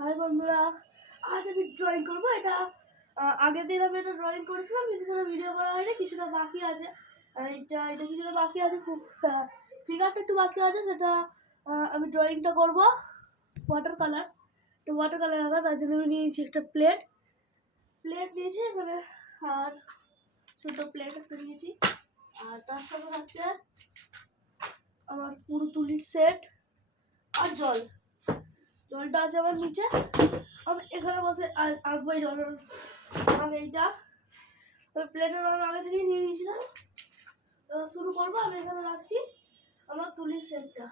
High বন্ধুরা, আজ আমি ড্রয়িং করব। এটা আগের দিন আমি এটা ড্রয়িং করেছিলাম, কিন্তু সেটা ভিডিও করা হয়নি, কিছুটা বাকি আছে। এটা এটা কিছুটা বাকি আছে, খুব ফিগারটা একটু বাকি আছে, সেটা আমি ড্রয়িংটা করব ওয়াটার কালার তো ওয়াটার কালার আঁকা, তার জন্য আমি নিয়েছি একটা প্লেট প্লেট নিয়েছি মানে আর ছোটো প্লেট একটা নিয়েছি। আর তার সাথে থাকছে আমার পুরো তুলির সেট আর জল। জলটা আছে আমার নিচে। আমি এখানে বসে আঁকবো এই জল এইটা প্লেটের রঙ আগে থেকেই নিয়ে নিয়েছিলাম। শুরু করব, আমি এখানে রাখছি আমার তুলির সেটটা।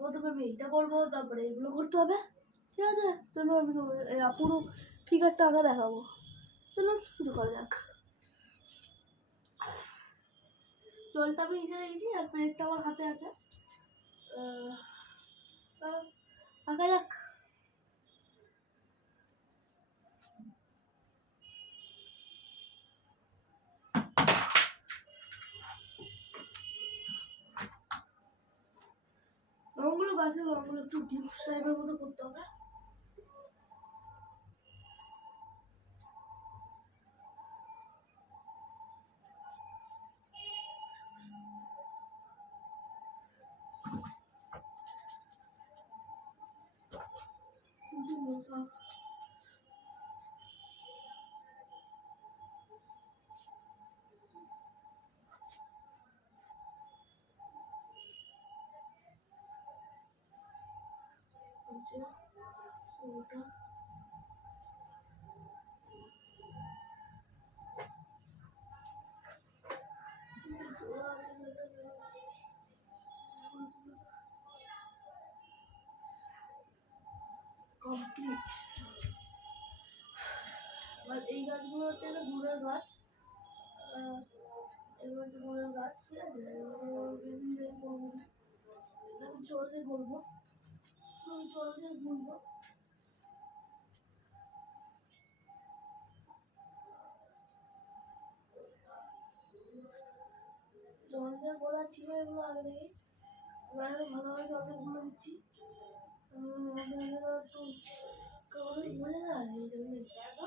প্রথমে আমি এইটা করব, তারপরে এগুলো করতে হবে। ঠিক আছে? চলো আমি পুরো ফিগারটা আগে দেখাবো। চলো শুরু করা যাক। জলটা আমি নিচে রেখেছি, আর প্লেটটা আমার হাতে আছে। আঁকা যাক রঙগুলো গাছের রঙগুলো একটু ডিপ টাইপের মতো করতে হবে। হচ্ছে ওটা কমপ্লিট এবার এই গাছগুলো হচ্ছে একটা গুড়ের গাছ। এগুলো হচ্ছে গুড়ের গাছ, ঠিক আছে? এগুলো বেশি করব জল দিয়ে আমি জল দিয়ে গোলা ছিল এগুলো আগে এবার ভালোভাবে জল দিয়ে দিচ্ছি উম, আমাদের এগুলো একটু কেমন বোঝা যায় এই জন্য দেখো।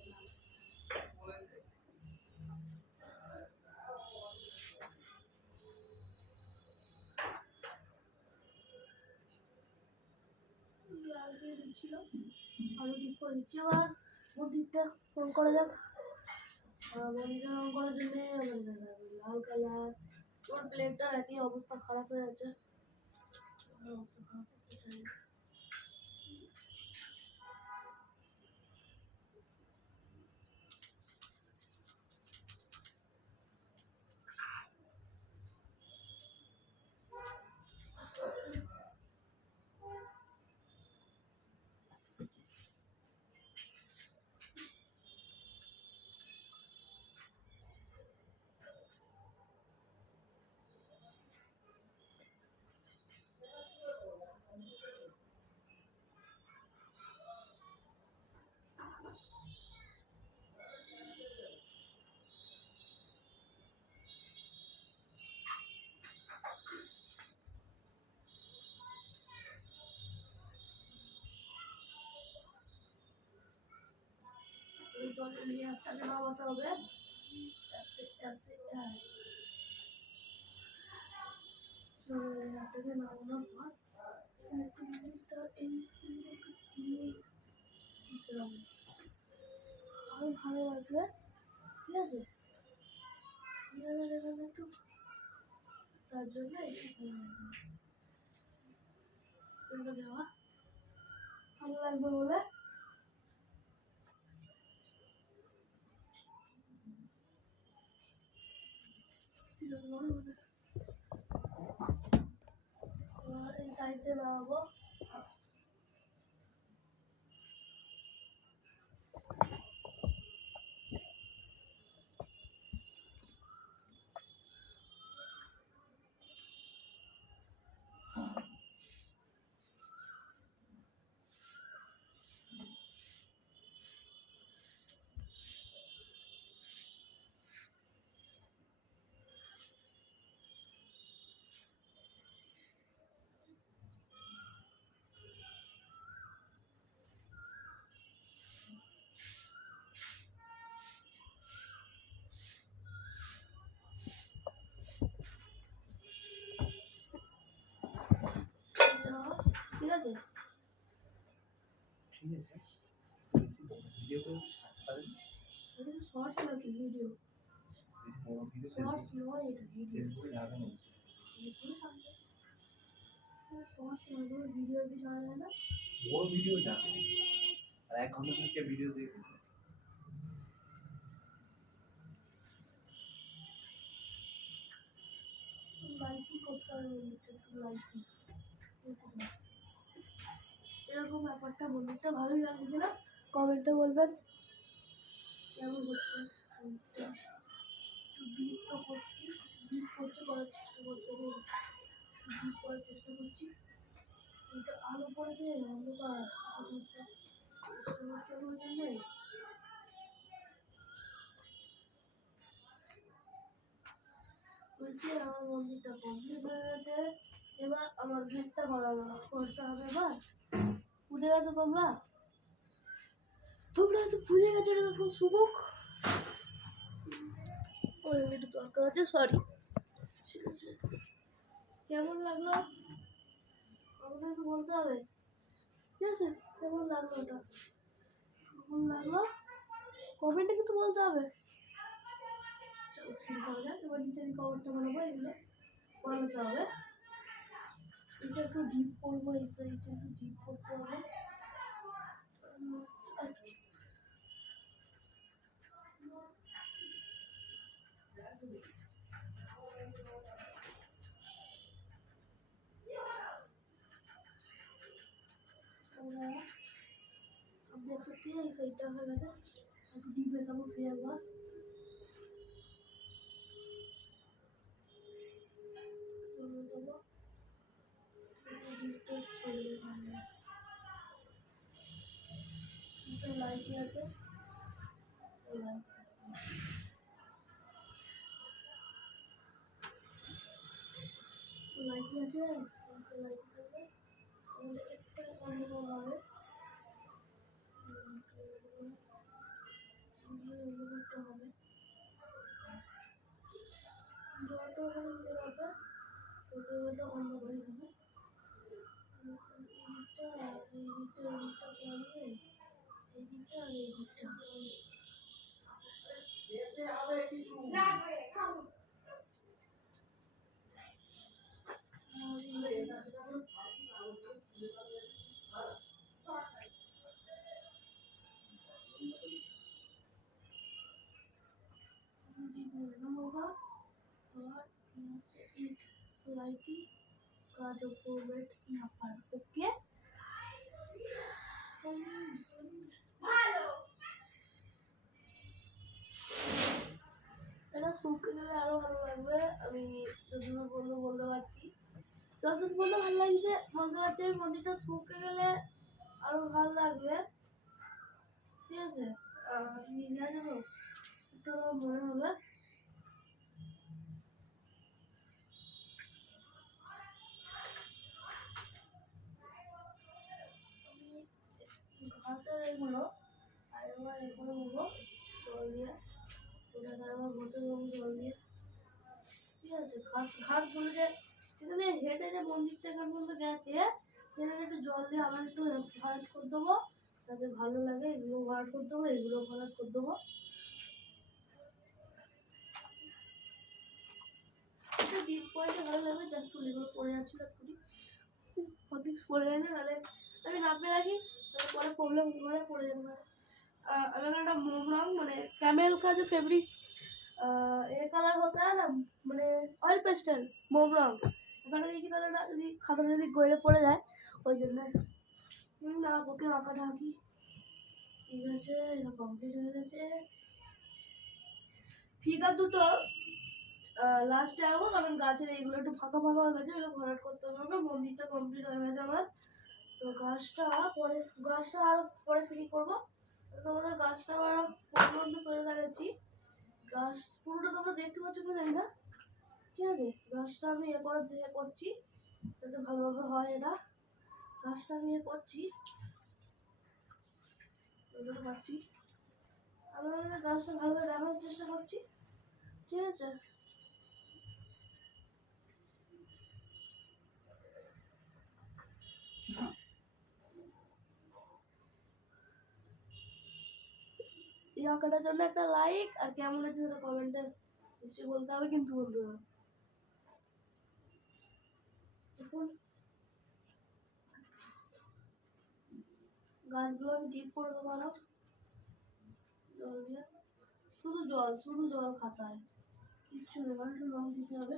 দিচ্ছিল আলু ঠিক করে দিচ্ছি ওর মন্দিরটা রং করা যাক মন্দিরটা রং করার জন্য লাল কালার। ওর প্লেটটার একই অবস্থা খারাপ হয়ে আছে। অবস্থা খারাপ নিয়ে নামাতে হবে একটাকে নামানোর পর আরও ভালো লাগবে ঠিক আছে একটু তার জন্য একটু দেওয়া ভালো লাগবে বলে আর এই সাইডে লাগাবো ঠিক আছে ঠিক আছে ভিডিও ছাড়তে পারেন এটা তো শর্টস নাকি ভিডিও শর্টস ভিডিও ফেসবুকে ভিডিও কি যায় না বড় ভিডিও যাবে আর এক থেকে ভিডিও দিতে লাইকি করতে হবে। এরকম ব্যাপারটা বন্ধুটা ভালোই লাগছে না কমেন্টে বলবেন। কেমন হচ্ছে? একটু ডিপ তো করছি ডিপ করছে করার চেষ্টা করছি ডিপ করার চেষ্টা করছি। এটা আলো পড়েছে, অন্ধকার। আমার বলছি, আমার মন্দিরটা কমপ্লিট হয়ে গেছে। এবার আমার গেটটা বানানো করতে হবে এবার। বুঝে গেছো তোমরা? তোমরা তো ভুলে গেছো এটা তো শুভক। ওই একটু দরকার আছে সরি ঠিক আছে। কেমন লাগল? আমাদের তো বলতে হবে। ঠিক আছে, কেমন লাগল ওটা? কেমন লাগল? কমেন্টে কিন্তু বলতে হবে। চলো শুরু করা যাক, এবার নিচের কভারটা বানাবো এগুলো বানাতে হবে। এটা একটু ডিপ করবো এই সাইডটা একটু ডিপ করতে হবে উম, আর কি। और अब देख सकते हैं इस साइड हो गया था अब डीप में सब फिर हुआ লাইট আছে লাইট থাকবে আমাদের একটু হবে হবে যত দিতে তত ওটা অন্যভাবে হবে का जो फॉर्मेट यहाँ पर ओके এটা শুকিয়ে গেলে আরও ভালো লাগবে আমি যতদূর বলব বলতে পারছি যতদূর বলতে ভালো লাগছে বলতে পারছি আমি মন্দিরটা শুকিয়ে গেলে আরও ভালো লাগবে ঠিক আছে আছে তো। একটু মনে হবে? এগুলো যে হেঁটে যে মন্দিরটা এখান পর্যন্ত গেছে, সেখানে একটু জল দিয়ে আবার একটু ভরাট করে দেবো, যাতে ভালো লাগে, এগুলো ভরাট করে দেবো, এগুলো ভরাট করে দেবো। একটু ডিপ পয়েন্টে ভালো লাগবে যার তুলিগুলো পড়ে যাচ্ছিল এক্ষুনি অধিক পড়ে যায় না নাহলে আমি নাপে রাখি। তাহলে প্রবলেম পারে পড়ে যেতে পারে আমি একটা মোম রং মানে ক্যামেল কা যে ফেব্রিক এ কালার হতে না মানে অয়েল পেস্টেল মোম রং। এখানে এই যে কালারটা যদি খাতা যদি গলে পড়ে যায়, ওই জন্য। না ওকে আঁকা ঢাকি। ঠিক আছে কমপ্লিট হয়ে গেছে। ফিগার দুটো লাস্টে আবো, কারণ গাছের এইগুলো একটু ফাঁকা ফাঁকা হয়ে গেছে এগুলো ভরাট করতে হবে। মন্দিরটা কমপ্লিট হয়ে গেছে আমার। তো গাছটা পরে, গাছটা আরও পরে ফিনিশ করব। তোমাদের গাছটা আবার পুরোটা সরে দেখাচ্ছি। গাছ, পুরোটা তোমরা দেখতে পাচ্ছ কি জানি না। ঠিক আছে? গাছটা আমি এ করে দিয়ে করছি, যাতে ভালোভাবে হয় এটা। গাছটা আমি এ করছি। পারছি আমি গাছটা ভালোভাবে দেখানোর চেষ্টা করছি। ঠিক আছে? এই আঁকাটার জন্য একটা লাইক আর কেমন আছে সেটা কমেন্টে নিশ্চয়ই বলতে হবে কিন্তু বন্ধুরা। গাছগুলো আমি ডিপ করে দেবো আরও। জল দিয়ে। শুধু জল শুধু জল খাতায়। কিচ্ছু নেই, কারণ একটু রং দিতে হবে।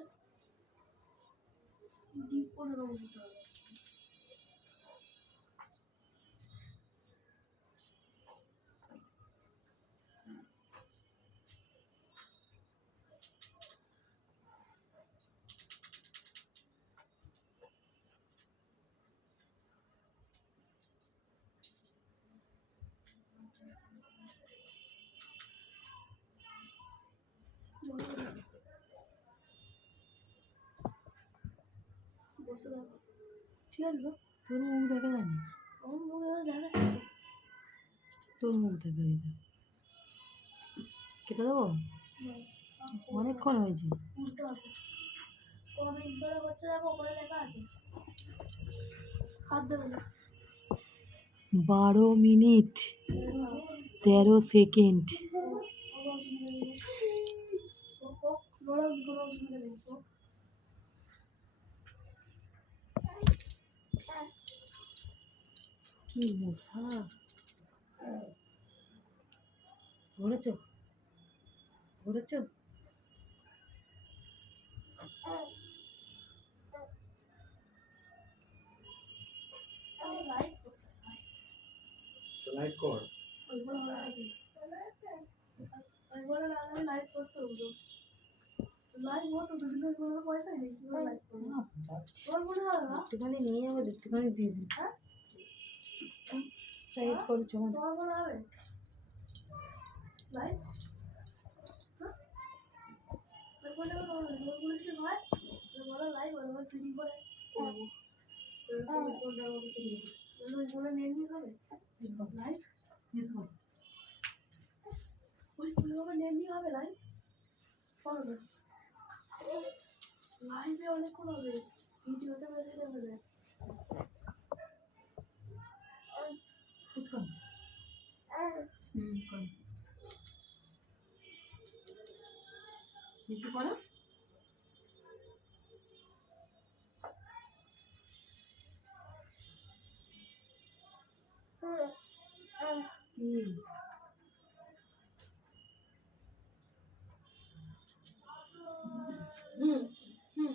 ডিপ করে রং দিতে হবে। বসে রাখো ঠিক আছে? তোর মুখ দেখা যায় না আমার মুখে এবার দেখা যাচ্ছে তো? তোর মুখ দেখা যায় কেটে দেবো অনেকক্ষণ হয়েছে উল্টো কমেন্ট করে হচ্ছে দেখো ওপরে লেখা আছে হাত দেবে বারো মিনিট তেরো সেকেন্ড নেই ও, ও, নড়াও, কোনো অসুবিধা নেই ও। কি মশা ভরেছ ভরেছ আমি লাইভ করতে হয় তো লাইক কর ওইগুলো লাগাবি ওইগুলো লাগালে লাইভ করতে হতো লাইভ হতো তো কিন্তু ওইগুলো পয়সা নেই কীভাবে লাইভ করব তোমার মনে হয়। না একটুখানি নিয়ে যাব একটুখানি দিয়ে দিই হ্যাঁ? সাইজ করে চমা তোমার মনে হবে লাইভ হবে হবে অনেকক্ষণ হবে ভিডিওতে বেশি দেবে না হুম করো বেশি করো হুম হুম হুম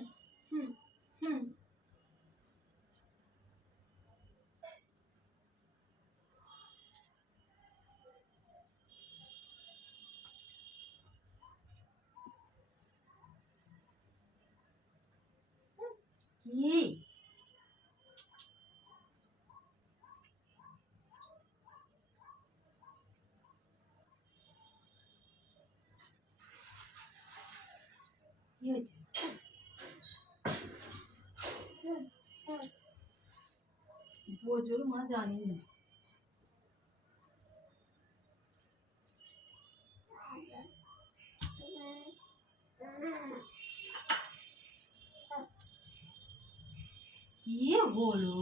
হুম হুম কি বোঝোর মা জানি না কি হলো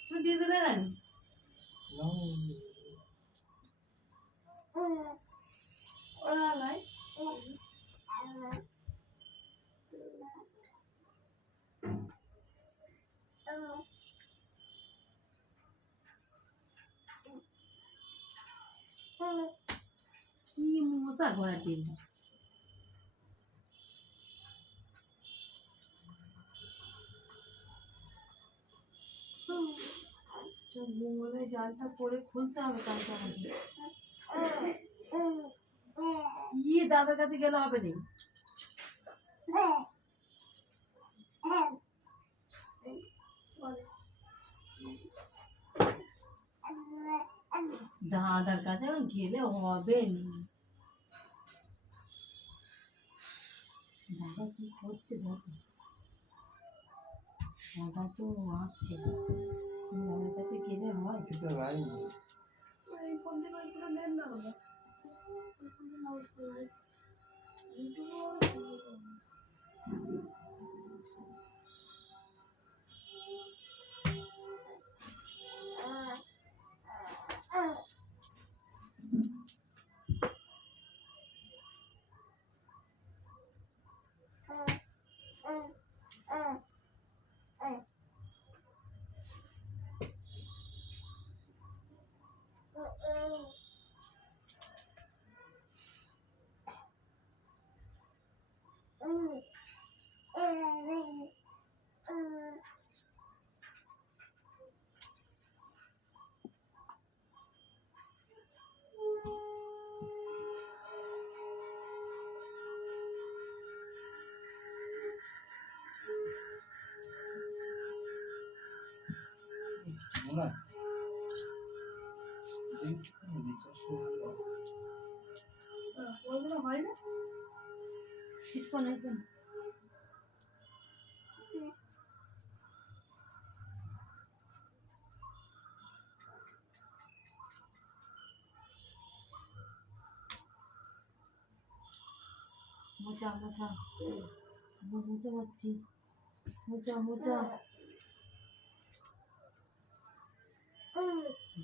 তুমি দিয়ে দিলে কেন ওরা লাইভ কি মশা ঘোড়া ডিম জালটা পরে খুলতে হবে কি দাদার কাছে গেলে হবে নি? দাদার কাছে গেলে হবে নি। দাদা কি করছে দেখো। দাদা তো আঁকছে দাদার কাছে গেলে হয়? কিন্তু লাইন এই ফোন থেকে পুরো নেন না বাবা। করে ইউটিউব মোচা মোচা মোচা করছি মোচা মোচা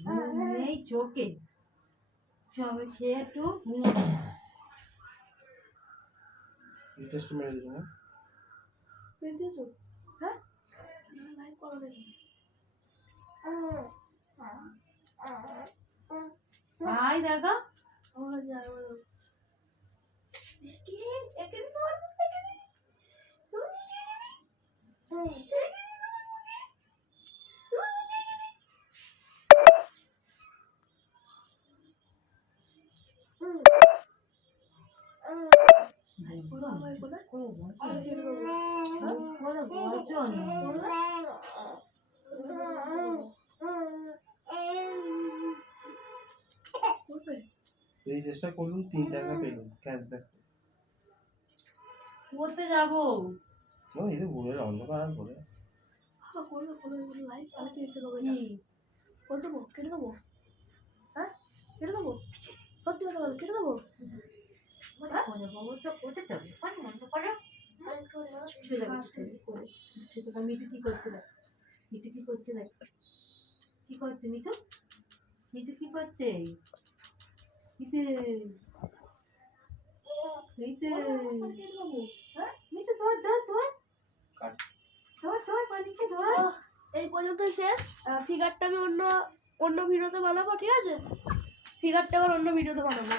ঘুম নেই চোখে। সবে খেয়ে একটু ঘুমাবো রিচার্জ মেরে দিল না? পেয়েছ? হ্যাঁ? করো দেখি। তুমি একে দিই করে বসো করে বসো না রিচার্জটা করলুম তিন টাকা পেলুম ক্যাশব্যাক পড়তে যাব? ও এই তো ভোরের অন্ধকার আর ভোরে করবে করবে কেটে দেবো কি করে দেবো? কেটে দেবো? হ্যাঁ? কেটে দেবো? সত্যি কথা বলো কেটে দেবো? করে বাবু তো করতে যাবে কোন করে মিঠু কি দেখ? মিঠু কি করছে দেখ? কি করছে মিঠু? মিঠু কি করছে? মিঠু। মিঠু। হ্যাঁ? মিঠু ধর ধর ধর। ধর ধর পানিকে ধর। এই পর্যন্তই শেষ। ফিগারটা আমি অন্য অন্য ভিডিওতে বানাবো ঠিক আছে? ফিগারটা আবার অন্য ভিডিওতে বানাবো।